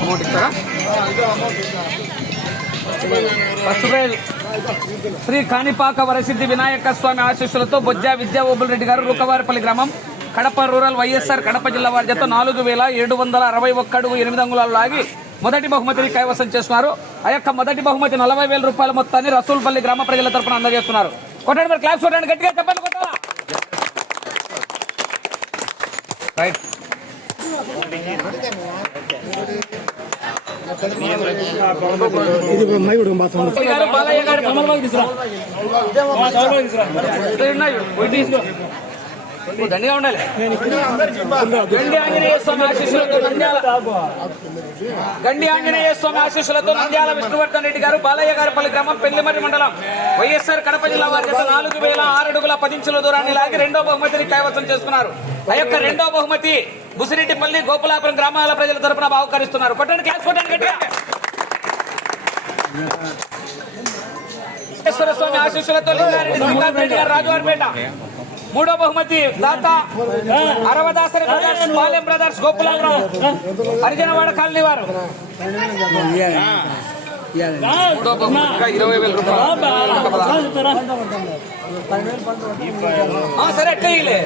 Amount ఇస్తారా first prize Sri Kanipaka Varasiddhi Vinayaka Swami ఆశీస్సులతో బొజ్జా విద్యా ఓబుల్ రెడ్డి గారు రుకవారిపల్లి గ్రామం కడప రూరల్ వైఎస్ఆర్ కడప జిల్లా వారి జత నాలుగు వేల ఏడు వందల అరవై ఒక్క అడుగు ఎనిమిది అంగుళాలు లాగి మొదటి బహుమతిని కైవసం చేస్తున్నారు. ఆ యొక్క మొదటి బహుమతి నలభై వేల రూపాయల మొత్తాన్ని రసూల్పల్లి గ్రామ ప్రజల తరఫున అందజేస్తున్నారు. కొట్టండి మరి క్లాస్ కొట్టండి గట్టిగా చెప్పండి రైట్ కొట్టాలా రైట్ గారు బాలయ్య గారు ఇక్కడ ఉన్నాయి. పోయి తీసుకో. దండిగా ఉండాలి గండి ఆంజనేయ స్వామి ఆశీస్సులతో నంద్యాల గండి ఆంజనేయ స్వామి ఆశీస్సులతో నంద్యాల విష్ణువర్ధన్ రెడ్డి గారు బాలయ్య గారిపల్లి గ్రామం పెళ్ళిమర్రి మండలం వైఎస్ఆర్ కడప జిల్లా వారి జత నాలుగు వేల ఆరు అడుగుల పదించుల దూరాన్ని లాగి రెండో బహుమతిని కైవసం చేసుకున్నారు ఆ యొక్క రెండో బహుమతి బుసిరెడ్డిపల్లి గోపులాపురం గ్రామాల ప్రజల తరపున బాహుకరిస్తున్నారు. కొట్టండి క్లాస్ కొట్టండి గట్టిగా. స్వామి ఆశీస్సులతో లింగారెడ్డి రాజువారిపేట మూడో బహుమతి దాత Aravadasari brothers Palem brothers Gopulapuram Harijanawada colony వారు. ఇరవై వేల రూపాయలు ఆ, సరే ఎట్లా ఇయ్యలే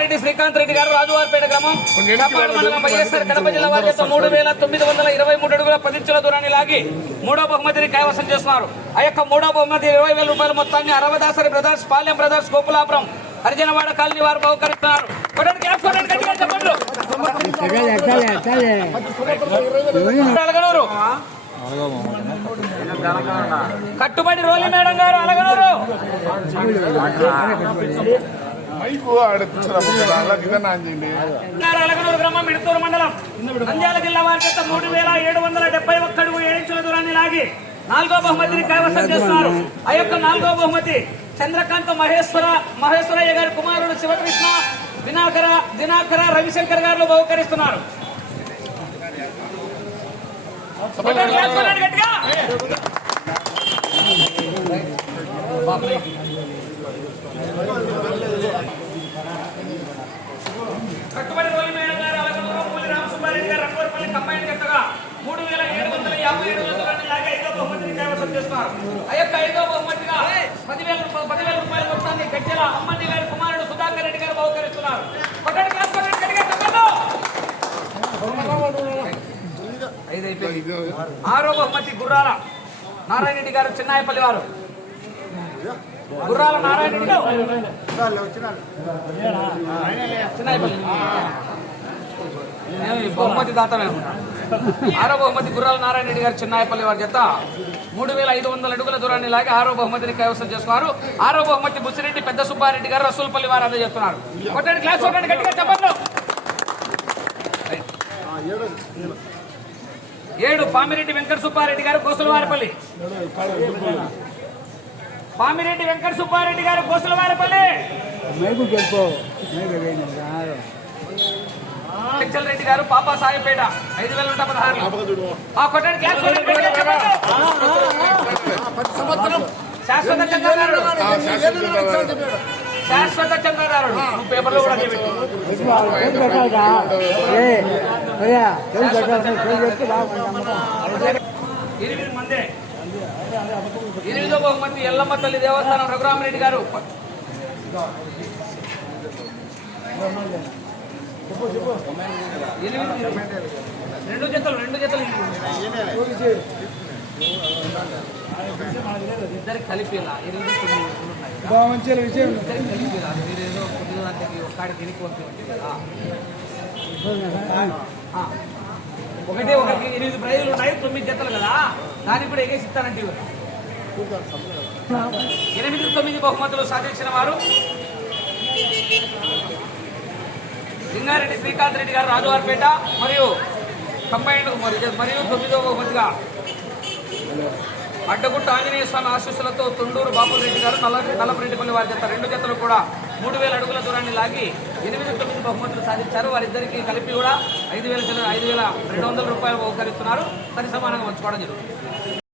రెడ్డి శ్రీకాంత్ రెడ్డి గారు రాజువారిపేట గ్రామం. మండలం వైఎస్ఆర్ కడప జిల్లా వారి మూడు వేల తొమ్మిది వందల ఇరవై మూడు అడుగుల పదించుల దూరాన్ని లాగి మూడో బహుమతిని కైవసం చేస్తున్నారు. ఆ యొక్క మూడో బహుమతి ఇరవై వేల రూపాయల మొత్తాన్ని Aravadasari brothers Palem brothers Gopulapuram Harijanawada colony వారు బహుకరిస్తున్నారు. చెప్పండి. కట్టుబడి రోలి మేడం గారు అలగనూరు. అలగనూరు గ్రామం మండలం. నంద్యాల జిల్లా వారి చేత మూడు వేల ఏడు వందల డెబ్బై ఒక్క అడుగు ఏడించుల దూరాన్ని లాగి నాలుగో బహుమతిని కైవసం చేస్తున్నారు. ఆ యొక్క నాలుగో బహుమతి చంద్రకాంత్ మహేశ్వర మహేశ్వరయ్య గారి కుమారుడు శివకృష్ణ దినాకర దినాకర రవిశంకర్ గారు బహుకరిస్తున్నారు. కట్టుబడి రోజు మేడం గారు అలగనూరు పూలి రామసుబ్బారెడ్డి గారు రంగోరపల్లి కంబైన్ జట్టుగా మూడు వేల ఏడు వందల యాభై ఏడు వందలని లాగా ఐదో బహుమతిని కైవసం చేస్తున్నారు ఆ యొక్క ఐదో బహుమతిగా పదివేల పదివేల రూపాయల మొత్తాన్ని గట్టెల అమ్మని గారి కుమారుడు సుధాకర్ రెడ్డి గారు బహుకరిస్తున్నారు కొట్టండి క్లాస్ కొట్టండి గట్టిగా చెప్పండి ఐదు. అయిపోయింది ఆరో బహుమతి గుర్రాల నారాయణ రెడ్డి గారు చిన్నాయపల్లి వారు. గుర్రాల నారాయణ రెడ్డి గారు. చిన్నాయపల్లి. బహుమతి దాత మేము ఆరో బహుమతి గుర్రాల నారాయణ రెడ్డి గారు చిన్నాయపల్లి వారి చేత మూడు వేల ఐదు వందల అడుగుల దూరాన్ని లాగి ఆరో బహుమతిని కైవసం చేసుకున్నారు. ఆరో బహుమతి బుసిరెడ్డి పెద్ద సుబ్బారెడ్డి గారు రసూల్పల్లి వారు అందజేస్తున్నారు. క్లాస్ కొట్టండి గట్టిగా చెప్పండి. ఏడు పామిరెడ్డి వెంకట సుబ్బారెడ్డి గారు కోసలవారపల్లి. పామిరెడ్డి వెంకట సుబ్బారెడ్డి గారు కోసలవారపల్లి. లక్షల రెడ్డి గారు పాపా సాయిపేట ఐదు వేల నూట పదహారు ఆ కొట్టండి శాశ్వత చంద్రగారు. శాశ్వత చంద్రగారు. పేపర్లో కూడా ఎనిమిది మందే ఎనిమిదో బహుమతి ఎల్లమ్మ తల్లి దేవస్థానం రఘురామరెడ్డి గారు రెండు జతలు రెండు జతలు ఇద్దరికి కలిపి ఎనిమిది తొమ్మిది కలిపి మీరేదో కొద్దిగా ఒక్కడికి తిరిగి కదా. ఒకటే ఒకరికి ఎనిమిది ప్రైజులు ఉన్నాయి తొమ్మిది జతలు కదా. దాన్ని కూడా ఎగేసి ఇస్తానంటే ఎనిమిది తొమ్మిది బహుమతులు సాధించిన వారు లింగారెడ్డి శ్రీకాంత్ రెడ్డి గారు రాజువారిపేట మరియు కంబైన్డ్ మరియు- తొమ్మిదో బహుమతిగా అడ్డగుట్ట ఆంజనేయ స్వామి ఆశీస్సులతో తుండూరు బాపురెడ్డి గారు నల్ల నల్లపరెడ్డిపల్లి వారి జత. రెండు జతలు కూడా మూడు వేల అడుగుల దూరాన్ని లాగి ఎనిమిది తొమ్మిది బహుమతులు సాధించారు. వారిద్దరికి కలిపి కూడా ఐదు వేల ఐదు వేల రెండు వందల రూపాయలు బహుకరిస్తున్నారు. సరి సమానంగా పంచుకోవడం జరుగుతుంది.